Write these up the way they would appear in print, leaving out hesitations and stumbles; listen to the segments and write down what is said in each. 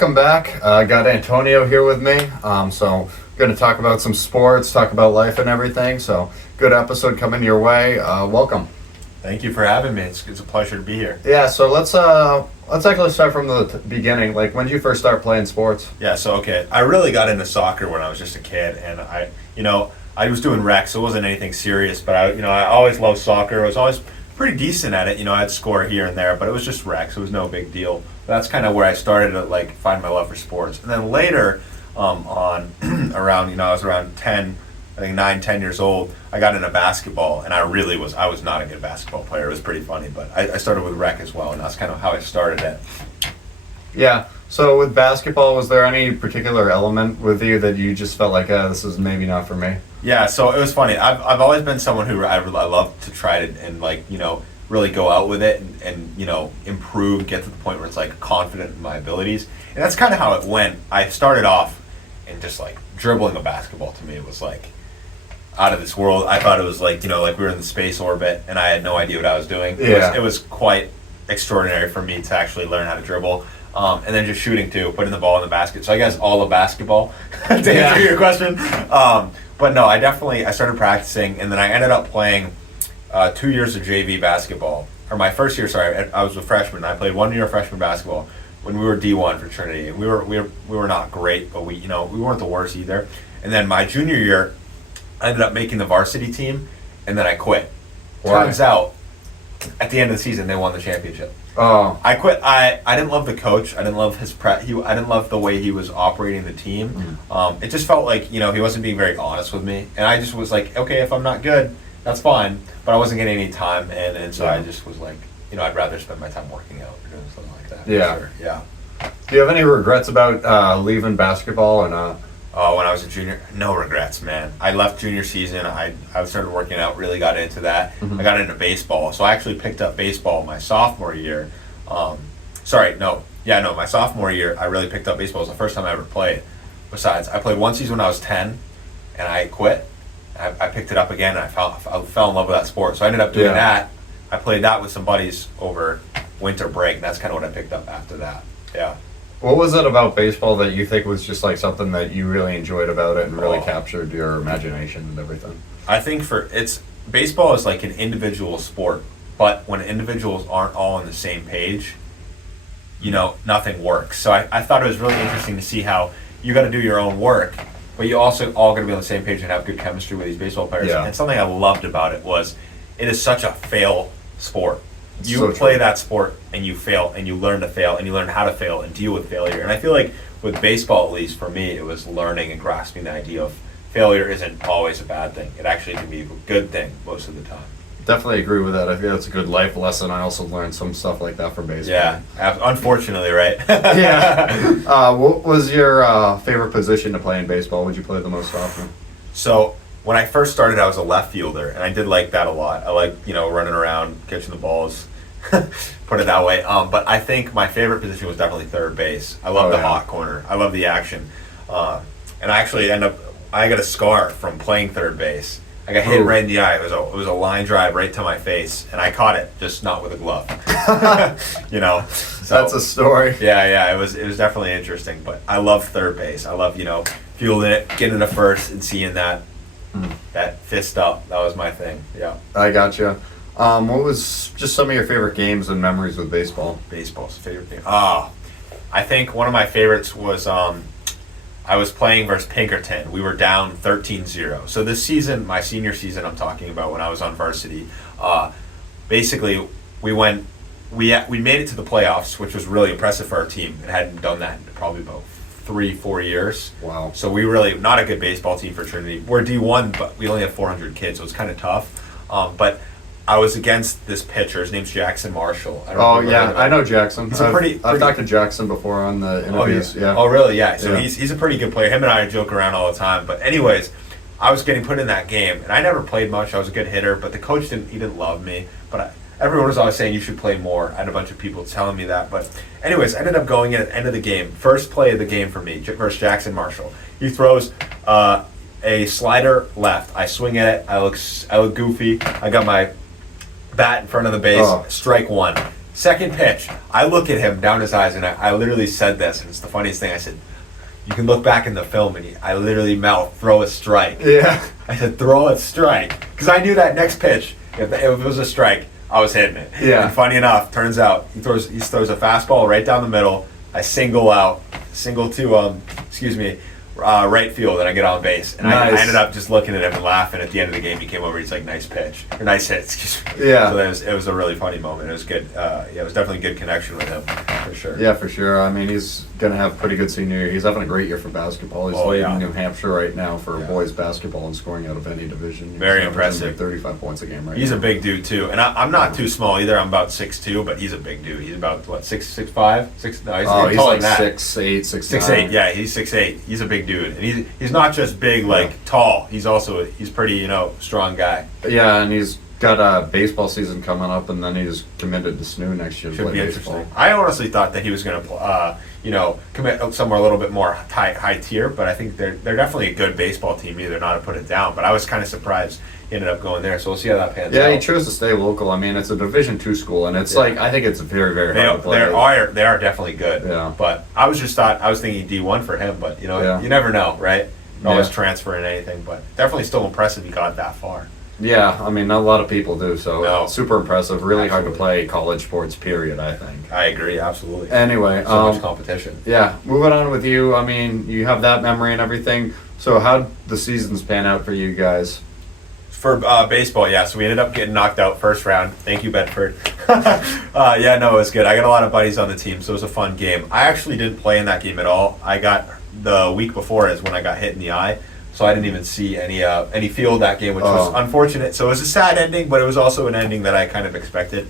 welcome back. I got Antonio here with me. So going to talk about some sports, talk about life and everything. So good episode coming your way. Welcome. Thank you for having me. It's a pleasure to be here. Yeah. So let's actually start from the beginning. Like, when did you first start playing sports? Yeah. So okay, I really got into soccer when I was just a kid, and I was doing rec, so it wasn't anything serious. But I always loved soccer. I was always pretty decent at it. I'd score here and there, but it was just rec, so it was no big deal. That's kind of where I started to find my love for sports. And then later, on around I was around 10, I think 9, 10 years old, I got into basketball, and I was not a good basketball player. It was pretty funny, but I started with rec as well, and that's kind of how I started it. Yeah. So with basketball, was there any particular element with you that you just felt like, this is maybe not for me? Yeah, so it was funny. I've always been someone who I love to try to and really go out with it and improve, get to the point where it's confident in my abilities. And that's kind of how it went. I started off and just dribbling a basketball to me was out of this world. I thought it was we were in the space orbit, and I had no idea what I was doing. Yeah. It was quite extraordinary for me to actually learn how to dribble. And then just shooting too, putting the ball in the basket. So I guess all of basketball to answer your question. But no, I started practicing, and then I ended up playing 2 years of JV basketball. Or my first year, I was a freshman. I played 1 year of freshman basketball when we were D1 for Trinity. And we were not great, but we weren't the worst either. And then my junior year, I ended up making the varsity team, and then I quit. Why? Turns out, at the end of the season, they won the championship. Oh. I quit. I didn't love the coach. I didn't love his I didn't love the way he was operating the team. It just felt like he wasn't being very honest with me, and I just was like, okay, if I'm not good, that's fine. But I wasn't getting any time, and so I just was like, I'd rather spend my time working out or doing something like that. Yeah. Sure. Yeah. Do you have any regrets about leaving basketball or not? Oh, when I was a junior, no regrets, man. I left junior season. I started working out, really got into that. I got into baseball. So I actually picked up baseball my sophomore year. My sophomore year, I really picked up baseball. It was the first time I ever played. Besides, I played one season when I was 10, and I quit. I picked it up again, and I fell in love with that sport. So I ended up doing that. I played that with some buddies over winter break, and that's kind of what I picked up after that. Yeah. What was it about baseball that you think was just something that you really enjoyed about it and really captured your imagination and everything? I think baseball is like an individual sport, but when individuals aren't all on the same page, nothing works. So I thought it was really interesting to see how you got to do your own work, but you also all got to be on the same page and have good chemistry with these baseball players. Yeah. And something I loved about it was it is such a fail sport. You so play true. that sport and you fail, and you learn to fail, and you learn how to fail and deal with failure. And I feel like with baseball, at least for me, it was learning and grasping the idea of failure isn't always a bad thing. It actually can be a good thing most of the time. Definitely agree with that. I feel it's a good life lesson. I also learned some stuff like that from baseball. Yeah, unfortunately, right? Yeah. What was your favorite position to play in baseball? Would you play the most often? So when I first started, I was a left fielder, and I did like that a lot. I like running around, catching the balls, put it that way. But I think my favorite position was definitely third base. I love the hot corner. I love the action. And I actually I got a scar from playing third base. I got hit right in the eye. It was a line drive right to my face, and I caught it, just not with a glove. So, that's a story. Yeah. It was definitely interesting, but I love third base. I love fielding it, getting to first, and seeing that fist up. That was my thing. Yeah. I gotcha. What was just some of your favorite games and memories with baseball? Baseball's favorite game. I think one of my favorites was I was playing versus Pinkerton. We were down 13-0. So this season, my senior season I'm talking about, when I was on varsity, basically we made it to the playoffs, which was really impressive for our team. It hadn't done that in probably about 3-4 years. Wow. So we really, not a good baseball team for Trinity. We're D1, but we only have 400 kids, so it's kind of tough. But I was against this pitcher. His name's Jackson Marshall. I know Jackson. I've talked to Jackson before on the interviews. Yeah. Oh, really? Yeah. So he's a pretty good player. Him and I joke around all the time. But anyways, I was getting put in that game, and I never played much. I was a good hitter, but the coach didn't love me. But everyone was always saying you should play more. I had a bunch of people telling me that. But anyways, I ended up going in at the end of the game. First play of the game for me versus Jackson Marshall. He throws a slider left. I swing at it. I look goofy. I got my bat in front of the base. Strike one. Second pitch, I look at him down his eyes, and I literally said this, and it's the funniest thing. I said, you can look back in the film, and I literally mouthed, throw a strike. Yeah. I said, throw a strike. Because I knew that next pitch, if it was a strike, I was hitting it. Yeah. And funny enough, turns out he throws a fastball right down the middle. I single to right field, and I get on base. And Nice. I ended up just looking at him and laughing. At the end of the game, he came over. He's like, "Nice pitch, or nice hit." Excuse me. Yeah. So it was a really funny moment. It was good. It was definitely a good connection with him for sure. Yeah, for sure. I mean, he's going to have a pretty good senior year. He's having a great year for basketball. He's leading New Hampshire right now for boys basketball and scoring out of any division. Very He's impressive. Like 35 points a game right He's now. a big dude too, and I'm not too small either. I'm about 6'2", but he's a big dude. He's about what 6'5", 6. No, he's He's taller like than that. 6'8", 6'9". 6'8", yeah, he's 6'8". He's a big dude, and he's not just big like tall. He's pretty strong guy. Yeah, and he's got a baseball season coming up, and then he's committed to SNU next year to Should play be baseball. interesting. I honestly thought that he was going to commit somewhere a little bit more high tier, but I think they're definitely a good baseball team. Either not to put it down, but I was kind of surprised he ended up going there. So we'll see how that pans out. Yeah, he chose to stay local. I mean, it's a Division II school, and it's like I think it's very, very hard to play. They are definitely good. Yeah. But I was thinking D1 for him, but you never know, right? Always transfer in anything, but definitely still impressive he got that far. Yeah, I mean, not a lot of people do, so No. super impressive. Really hard to Absolutely. play college sports, period, I think. I agree, absolutely. Anyway, So much competition. yeah, moving on with you. I mean, you have that memory and everything. So how'd the seasons pan out for you guys? For baseball, yeah. So we ended up getting knocked out first round. Thank you, Bedford. Yeah, no, it was good. I got a lot of buddies on the team, so it was a fun game. I actually didn't play in that game at all. I got the week before is when I got hit in the eye, so I didn't even see any field that game, which was unfortunate. So it was a sad ending, but it was also an ending that I kind of expected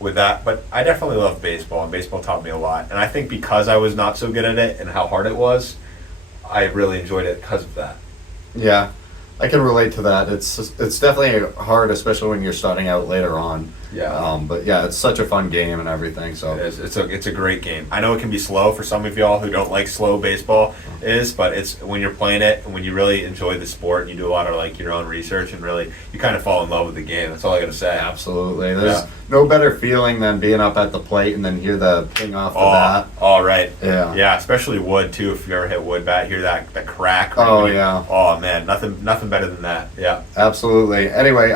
with that. But I definitely love baseball, and baseball taught me a lot. And I think because I was not so good at it and how hard it was, I really enjoyed it because of that. Yeah, I can relate to that. It's definitely hard, especially when you're starting out later on. Yeah. But yeah, it's such a fun game and everything. So It is. It's a great game. I know it can be slow for some of y'all who don't like slow baseball but it's when you're playing it and when you really enjoy the sport and you do a lot of like your own research and really you kind of fall in love with the game. That's all I gotta say. absolutely, there's no better feeling than being up at the plate and then hear the ping off the bat. Oh, right. Yeah. Yeah, especially wood too. If you ever hit wood bat, hear that crack. Oh, when you- yeah. Oh man, nothing better than that. Yeah. Absolutely. Anyway,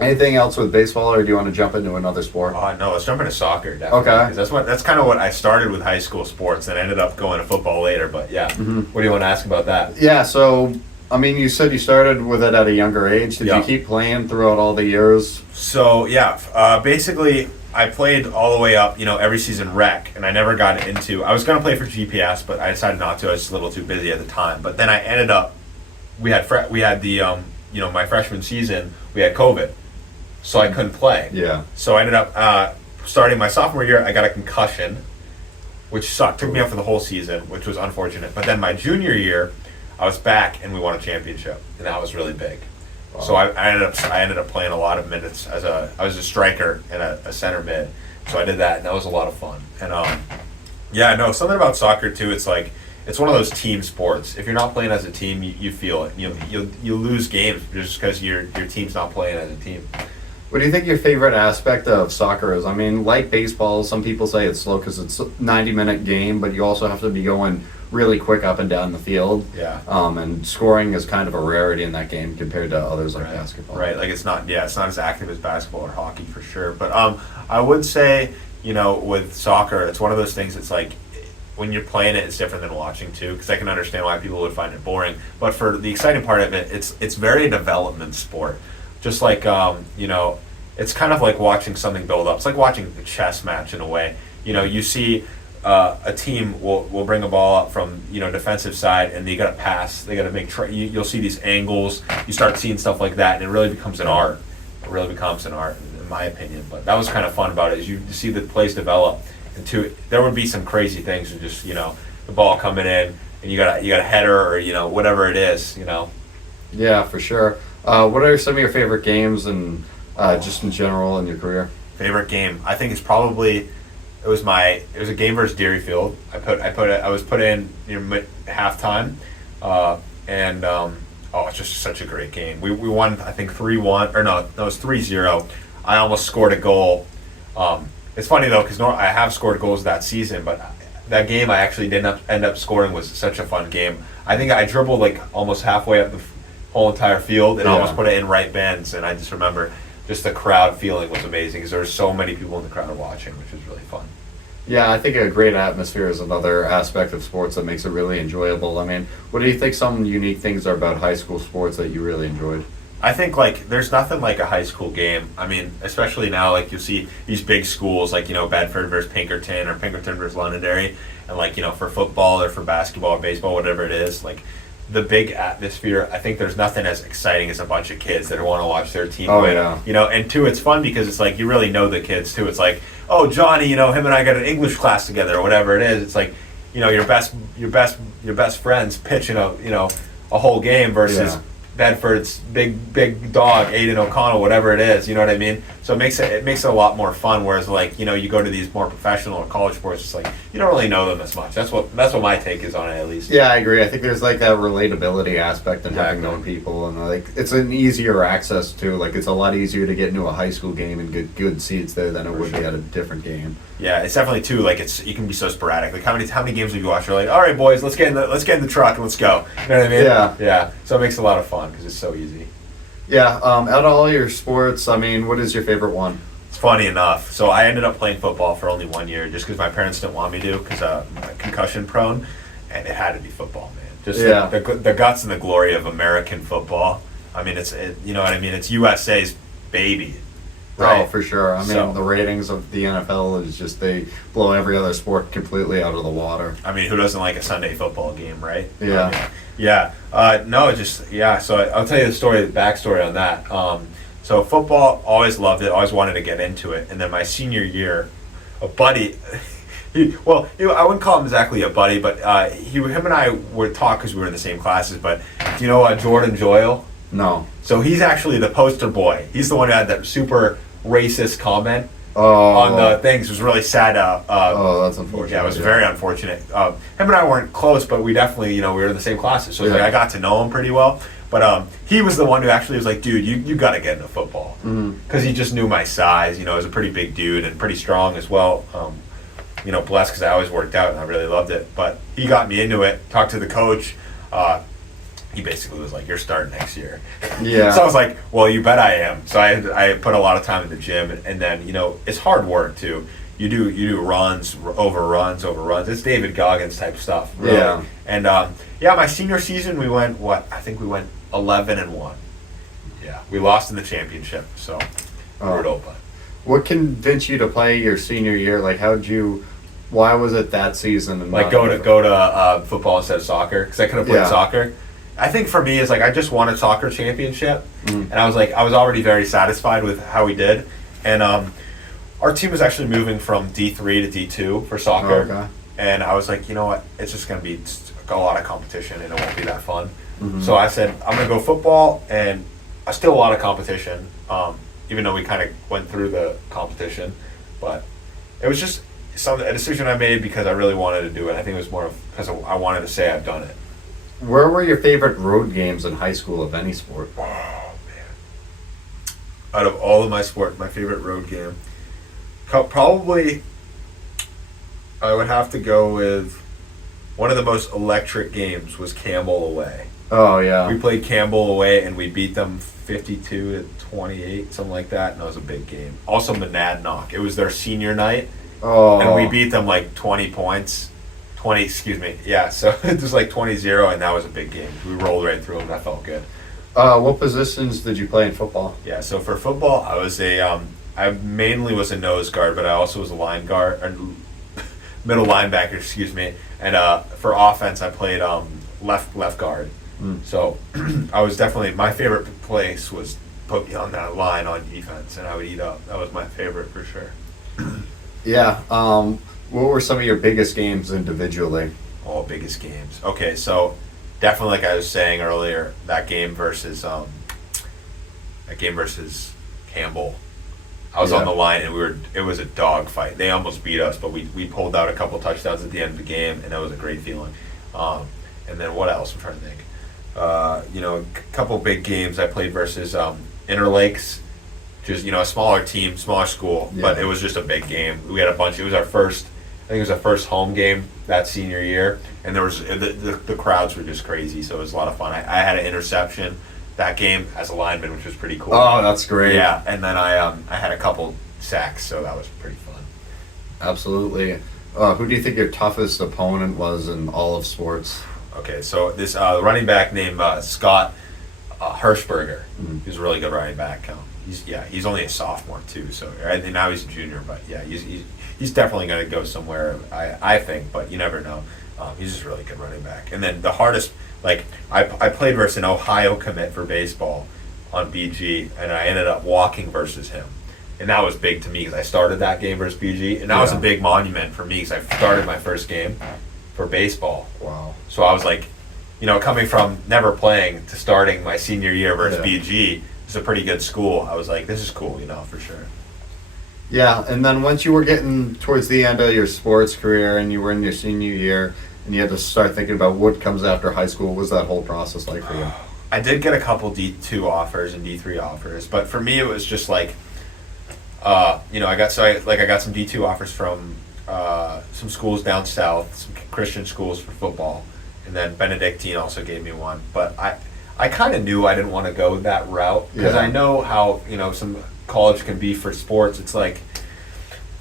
anything else with baseball, or do you want to jump into another sport? Oh no, let's jump into soccer. Definitely. Okay. 'Cause that's kind of what I started with high school sports, and ended up going to football later. But yeah, Mhm. what do you want to ask about that? Yeah, so I mean, you said you started with it at a younger age. Did Yeah. you keep playing throughout all the years? So yeah, basically I played all the way up, every season rec, and I never got into. I was gonna play for GPS, but I decided not to. I was just a little too busy at the time. But then I ended up. We had the my freshman season we had COVID, so I couldn't play. Yeah. So I ended up starting my sophomore year. I got a concussion, which sucked. Took me out for the whole season, which was unfortunate. But then my junior year, I was back and we won a championship, and that was really big. Wow. So I ended up playing a lot of minutes I was a striker and a center mid. So I did that, and that was a lot of fun. And something about soccer too. It's like it's one of those team sports. If you're not playing as a team, you feel it. You lose games just because your team's not playing as a team. What do you think your favorite aspect of soccer is? I mean, like baseball, some people say it's slow because it's a 90-minute game, but you also have to be going really quick up and down the field. Yeah. And scoring is kind of a rarity in that game compared to others like basketball. Right, like it's not as active as basketball or hockey for sure. But I would say, with soccer, it's one of those things that's like when you're playing it, it's different than watching too, because I can understand why people would find it boring. But for the exciting part of it, it's very a development sport. Just like it's kind of like watching something build up. It's like watching a chess match in a way. You see a team will bring a ball up from defensive side, and they got to pass. They got to make. You'll see these angles. You start seeing stuff like that, and it really becomes an art. It really becomes an art, in my opinion. But that was kind of fun about it. Is you see the plays develop, and there would be some crazy things, and just the ball coming in, and you got a header or whatever it is. Yeah, for sure. What are some of your favorite games and just in general in your career? Favorite game, I think it's probably it was a game versus Deerfield. I was put in halftime, and it's just such a great game. We won, I think 3-1 or no, it was 3-0. I almost scored a goal It's funny though because I have scored goals that season, but that game I actually didn't end up scoring was such a fun game. I think I dribbled like almost halfway up the whole entire field and almost put it in right bends, and I just remember just the crowd feeling was amazing because there were so many people in the crowd watching, which was really fun. Yeah, I think a great atmosphere is another aspect of sports that makes it really enjoyable. I mean, what do you think some unique things are about high school sports that you really enjoyed? I think like there's nothing like a high school game. I mean, especially now, like you see these big schools like Bedford versus Pinkerton or Pinkerton versus Londonderry, and like for football or for basketball or baseball, whatever it is, like the big atmosphere. I think there's nothing as exciting as a bunch of kids that want to watch their team win. And two, it's fun because it's like you really know the kids too. It's like, oh, Johnny, him and I got an English class together or whatever it is. It's like your best friends pitching a whole game versus Bedford's big dog, Aiden O'Connell, whatever it is, you know what I mean? So it makes it a lot more fun. Whereas like you go to these more professional or college sports, it's like you don't really know them as much. That's what my take is on it, at least. Yeah, I agree. I think there's like that relatability aspect in having known people, and like it's an easier access to. Like it's a lot easier to get into a high school game and get good seats there than it would be at a different game. Yeah, it's definitely too like you can be so sporadic. Like how many games have you watched? You're like, all right, boys, let's get in the truck and let's go. You know what I mean? Yeah. So it makes it a lot of fun because it's so easy. Yeah. Out of all your sports, I mean, what is your favorite one? It's funny enough. So I ended up playing football for only 1 year just because my parents didn't want me to because I'm concussion prone, and it had to be football, man. Just the guts and the glory of American football. I mean, you know what I mean? It's USA's baby. Right. Oh, for sure. I mean, the ratings of the NFL is just, they blow every other sport completely out of the water. I mean, who doesn't like a Sunday football game, right? Yeah. So I'll tell you the backstory on that. So football, always loved it, always wanted to get into it. And then my senior year, a buddy, I wouldn't call him exactly a buddy, but him and I would talk because we were in the same classes. But do you know Jordan Joyle? No. So he's actually the poster boy. He's the one who had that super racist comment on the things. It was really sad. That's unfortunate. Yeah, it was very unfortunate. Him and I weren't close, but we definitely, we were in the same classes. So I got to know him pretty well. But he was the one who actually was like, dude, you got to get into football. Because he just knew my size. He was a pretty big dude and pretty strong as well. Blessed because I always worked out and I really loved it. But he got me into it, talked to the coach. He basically was like, you're starting next year. Yeah. So I was like, well, you bet I am. So I put a lot of time in the gym, and then, it's hard work too. You do runs over runs. It's David Goggins type stuff. Really. Yeah. And my senior season we went 11-1. Yeah. We lost in the championship, so brutal. But what convinced you to play your senior year? Like, why was it that season? And like go to football instead of soccer because I could have played soccer. I think for me, it's like I just won a soccer championship, and I was already very satisfied with how we did. And our team was actually moving from D3 to D2 for soccer, and I was like, you know what, it's just going to be a lot of competition, and it won't be that fun. So I said, I'm going to go football, and still a lot of competition, even though we kind of went through the competition, but it was just a decision I made because I really wanted to do it. I think it was more because I wanted to say I've done it. Where were your favorite road games in high school of any sport? Oh, man. Out of all of my sport, my favorite road game, probably I would have to go with one of the most electric games was Campbell away. Oh, yeah. We played Campbell away, and we beat them 52-28, something like that, and that was a big game. Also, Monadnock. It was their senior night, and we beat them like 20 points. 20, excuse me. Yeah, so it was like 20-0, and that was a big game. We rolled right through them. That felt good. What positions did you play in football? Yeah, so for football, I was I mainly was a nose guard, but I also was a line guard, or middle linebacker, excuse me. And for offense, I played left guard. So I was definitely, my favorite place was put me on that line on defense, and I would eat up. That was my favorite for sure. Yeah. What were some of your biggest games individually? Oh, biggest games. Okay, so definitely, like I was saying earlier, that game versus Campbell. I was on the line, and it was a dog fight. They almost beat us, but we pulled out a couple touchdowns at the end of the game, and that was a great feeling. And then what else? I'm trying to think. A couple big games I played versus Interlakes just a smaller team, smaller school, but Yeah. it was just a big game. We had a bunch. It was our first. I think it was our first home game that senior year, and there was the crowds were just crazy. So it was a lot of fun. I had an interception that game as a lineman, which was pretty cool. Oh, that's great. Yeah, and then I had a couple sacks, so that was pretty fun. Absolutely. Who do you think your toughest opponent was in all of sports? Okay, so this running back named Scott Hirschberger. He's a really good running back. He's only a sophomore too, so and now he's a junior. But yeah, he's definitely going to go somewhere. I think, but you never know. He's just a really good running back. And then the hardest, like I played versus an Ohio commit for baseball on BG, and I ended up walking versus him. And that was big to me because I started that game versus BG, and that was a big monument for me because I started my first game for baseball. Wow. So I was like, coming from never playing to starting my senior year versus BG, it's a pretty good school. I was like, this is cool, for sure. Yeah, and then once you were getting towards the end of your sports career and you were in your senior year and you had to start thinking about what comes after high school, what was that whole process like for you? I did get a couple D2 offers and D3 offers, but for me it was just like, I got some D2 offers from some schools down south, some Christian schools for football, and then Benedictine also gave me one. But I kind of knew I didn't want to go that route because I know how some college can be for sports. It's like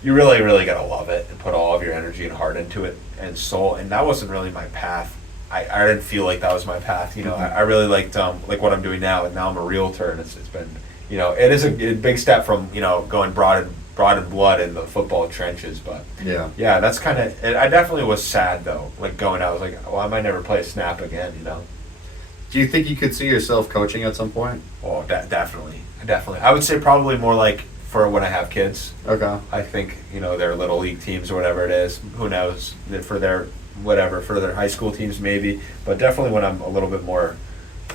you really, really got to love it and put all of your energy and heart into it and soul. And that wasn't really my path. I didn't feel like that was my path. I really liked like what I'm doing now, and now I'm a realtor, and it's been it is a big step from going broad and blood in the football trenches. But yeah, that's kind of. I definitely was sad though, like going out. I was like, well, I might never play a snap again. Do you think you could see yourself coaching at some point? Oh, definitely. I would say probably more like for when I have kids. Okay. I think their little league teams or whatever it is. Who knows for their high school teams maybe, but definitely when I'm a little bit more,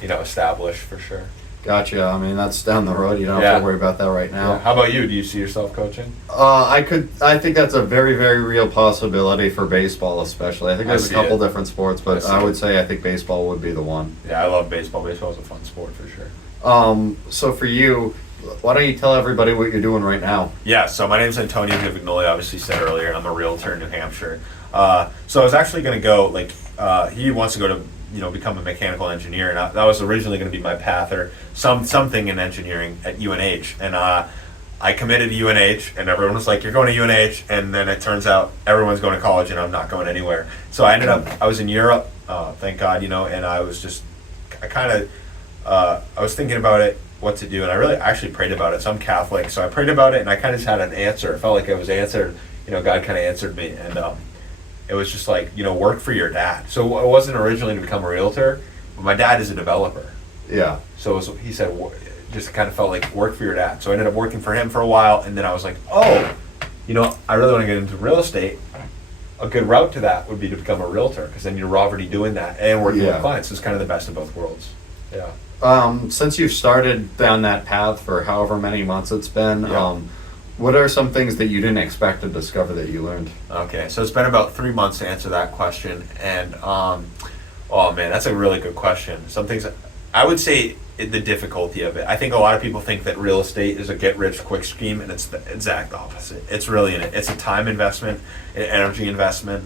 established for sure. Gotcha. I mean, that's down the road. You don't have to worry about that right now. Yeah. How about you? Do you see yourself coaching? I think that's a very, very real possibility for baseball, especially. I think there's a couple different sports, but I would say I think baseball would be the one. Yeah, I love baseball. Baseball is a fun sport for sure. So for you, why don't you tell everybody what you're doing right now? Yeah, so my name is Antonio Giovagnoli, obviously said earlier, and I'm a realtor in New Hampshire. So I was actually going to go, he wants to go to, become a mechanical engineer, and that was originally going to be my path, or something in engineering at UNH. And I committed to UNH, and everyone was like, you're going to UNH, and then it turns out everyone's going to college, and I'm not going anywhere. So I was in Europe, thank God, and I was I was thinking about it, what to do, and I really actually prayed about it. So I'm Catholic, so I prayed about it, and I kind of just had an answer. It felt like it was answered. God kind of answered me, and it was just like, work for your dad. So it wasn't originally to become a realtor, but my dad is a developer. Yeah. So he said, just kind of felt like work for your dad. So I ended up working for him for a while, and then I was like, I really want to get into real estate. A good route to that would be to become a realtor, because then you're already doing that and working with clients. It's kind of the best of both worlds. Yeah. Since you've started down that path for however many months it's been, what are some things that you didn't expect to discover that you learned? Okay, so it's been about 3 months to answer that question, and oh man, that's a really good question. Some things I would say the difficulty of it. I think a lot of people think that real estate is a get-rich-quick scheme, and it's the exact opposite. It's really it's a time investment, an energy investment.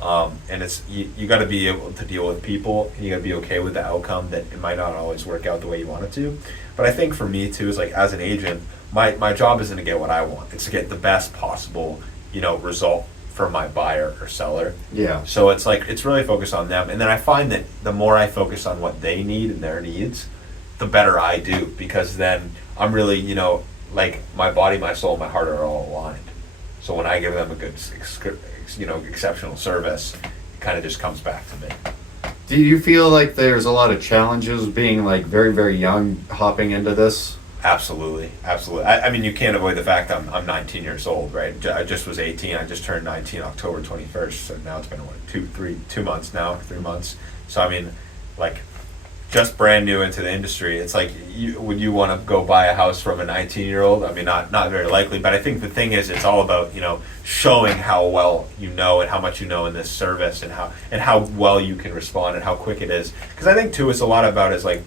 And it's you got to be able to deal with people, and you got to be okay with the outcome that it might not always work out the way you want it to. But I think for me too is like, as an agent, my job isn't to get what I want; it's to get the best possible result for my buyer or seller. Yeah. So it's like it's really focused on them, and then I find that the more I focus on what they need and their needs, the better I do, because then I'm really like my body, my soul, my heart are all aligned. So when I give them a good exceptional service, it kind of just comes back to me. Do you feel like there's a lot of challenges being like very, very young, hopping into this? Absolutely. I mean, you can't avoid the fact I'm 19 years old, right? I just was 18. I just turned 19 October 21st. So now it's been 3 months. So I mean, like, just brand new into the industry. It's like, would you want to go buy a house from a 19-year-old? I mean, not very likely. But I think the thing is, it's all about showing how well and how much you know in this service, and how well you can respond and how quick it is. Because I think too, it's a lot about is like,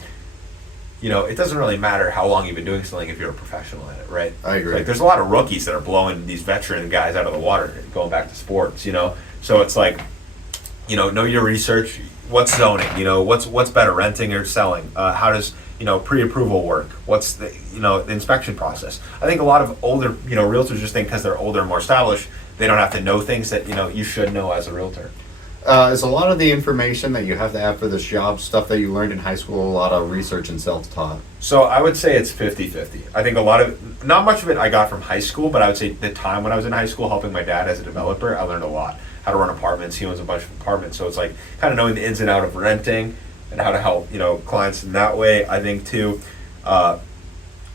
it doesn't really matter how long you've been doing something if you're a professional at it, right? I agree. Like, there's a lot of rookies that are blowing these veteran guys out of the water, going back to sports, So it's like, know your research. What's zoning? What's better, renting or selling? How does pre-approval work? What's the inspection process? I think a lot of older realtors just think because they're older and more established, they don't have to know things that you should know as a realtor. Is a lot of the information that you have to have for this job stuff that you learned in high school a lot of research and self-taught? So I would say it's 50-50. I think not much of it I got from high school, but I would say the time when I was in high school helping my dad as a developer, I learned a lot. How to run apartments. He owns a bunch of apartments. So it's like kind of knowing the ins and out of renting and how to help, clients in that way. I think too,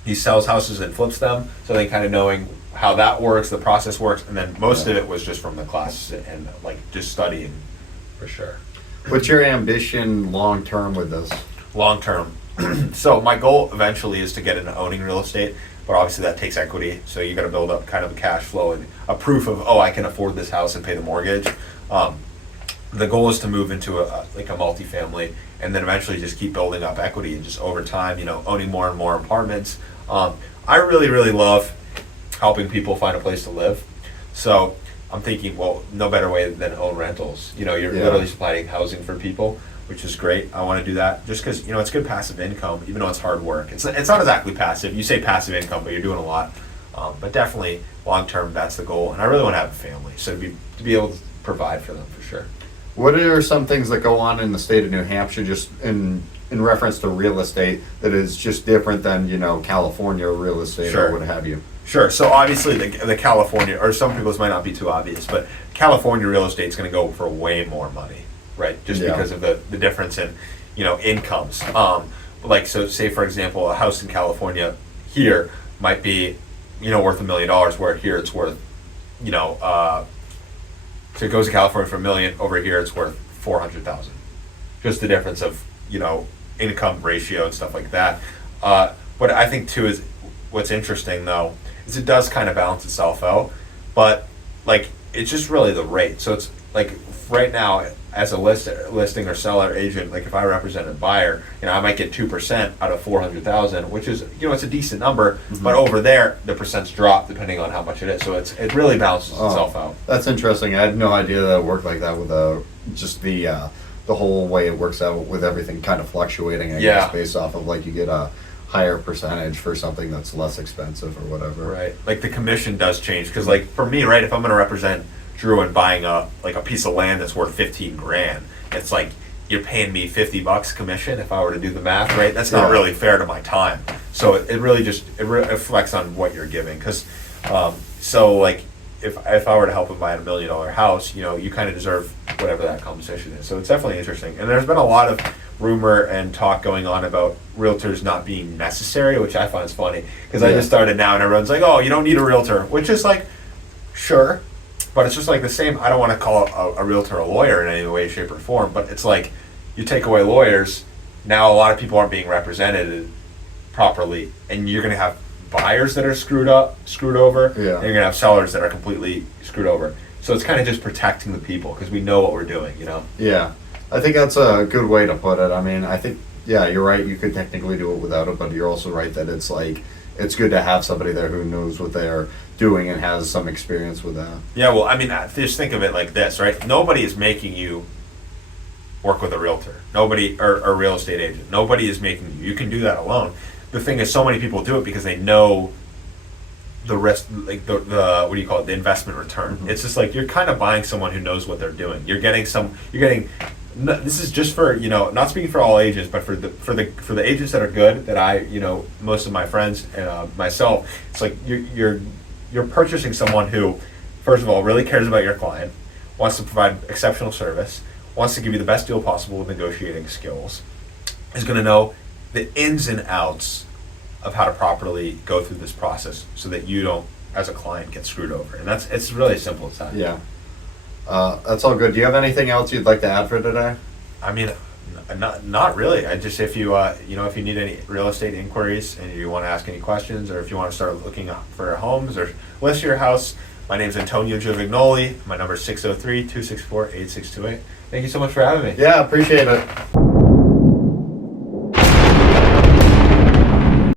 he sells houses and flips them. So then kind of knowing how that works, the process works. And then most of it was just from the class and like just studying for sure. What's your ambition long term with this? Long term. So my goal eventually is to get into owning real estate, but obviously that takes equity. So you got to build up kind of a cash flow and a proof of, I can afford this house and pay the mortgage. The goal is to move into a multifamily and then eventually just keep building up equity and just over time, owning more and more apartments. I really, really love helping people find a place to live. So I'm thinking, well, no better way than own rentals. You're literally supplying housing for people, which is great. I want to do that just because, it's good passive income, even though it's hard work. It's not exactly passive. You say passive income, but you're doing a lot. But definitely long term, that's the goal. And I really want to have a family, so to be able to provide for them for sure. What are some things that go on in the state of New Hampshire just in reference to real estate that is just different than, California real estate or what have you? Sure. So obviously the California, or some people's might not be too obvious, but California real estate is going to go for way more money, right? Just because of the difference in, incomes. So say for example, a house in California here might be, worth $1 million, where here it's worth, so it goes to California for $1 million, over here it's worth $400,000. Just the difference of, income ratio and stuff like that. What I think too is what's interesting though, is it does kind of balance itself out, but like it's just really the rate. So it's like right now as a listing or seller agent, like if I represent a buyer, I might get 2% out of 400,000, which is it's a decent number. Mm-hmm. But over there the percents drop depending on how much it is. So it really balances itself out. That's interesting. I had no idea that it worked like that with just the whole way it works out with everything kind of fluctuating. I guess based off of like you get a higher percentage for something that's less expensive or whatever. Right. Like the commission does change because like for me, right, if I'm going to represent Drew and buying a piece of land that's worth $15,000, it's like you're paying me $50 commission if I were to do the math, right? That's not really fair to my time. So it really just it reflects on what you're giving because so like if I were to help him buy a $1 million house, you kind of deserve whatever that compensation is. So it's definitely interesting. And there's been a lot of rumor and talk going on about realtors not being necessary, which I find is funny because I just started now and everyone's like, oh, you don't need a realtor, which is like, sure, but it's just like the same. I don't want to call a realtor a lawyer in any way, shape, or form, but it's like you take away lawyers, now a lot of people aren't being represented properly, and you're going to have buyers that are screwed over, and you're going to have sellers that are completely screwed over. So it's kind of just protecting the people because we know what we're doing, Yeah. I think that's a good way to put it. I mean, I think, you're right. You could technically do it without it, but you're also right that it's like, it's good to have somebody there who knows what they're doing and has some experience with that. Yeah, well, I mean, just think of it like this, right? Nobody is making you work with a realtor. Nobody, or a real estate agent. Nobody is making you. You can do that alone. The thing is, so many people do it because they know the risk, like the what do you call it, the investment return. Mm-hmm. It's just like you're kind of buying someone who knows what they're doing. This is just for, not speaking for all agents, but for the agents that are good, that I, most of my friends and myself, it's like you're purchasing someone who, first of all, really cares about your client, wants to provide exceptional service, wants to give you the best deal possible with negotiating skills, is going to know the ins and outs of how to properly go through this process so that you don't, as a client, get screwed over. And it's really as simple as that. Yeah. That's all good. Do you have anything else you'd like to add for today? I mean, not really. I just, if you if you need any real estate inquiries and you want to ask any questions, or if you want to start looking for homes or list your house, my name's Antonio Giovagnoli. My number is 603-264-8628. Thank you so much for having me. Yeah, appreciate it.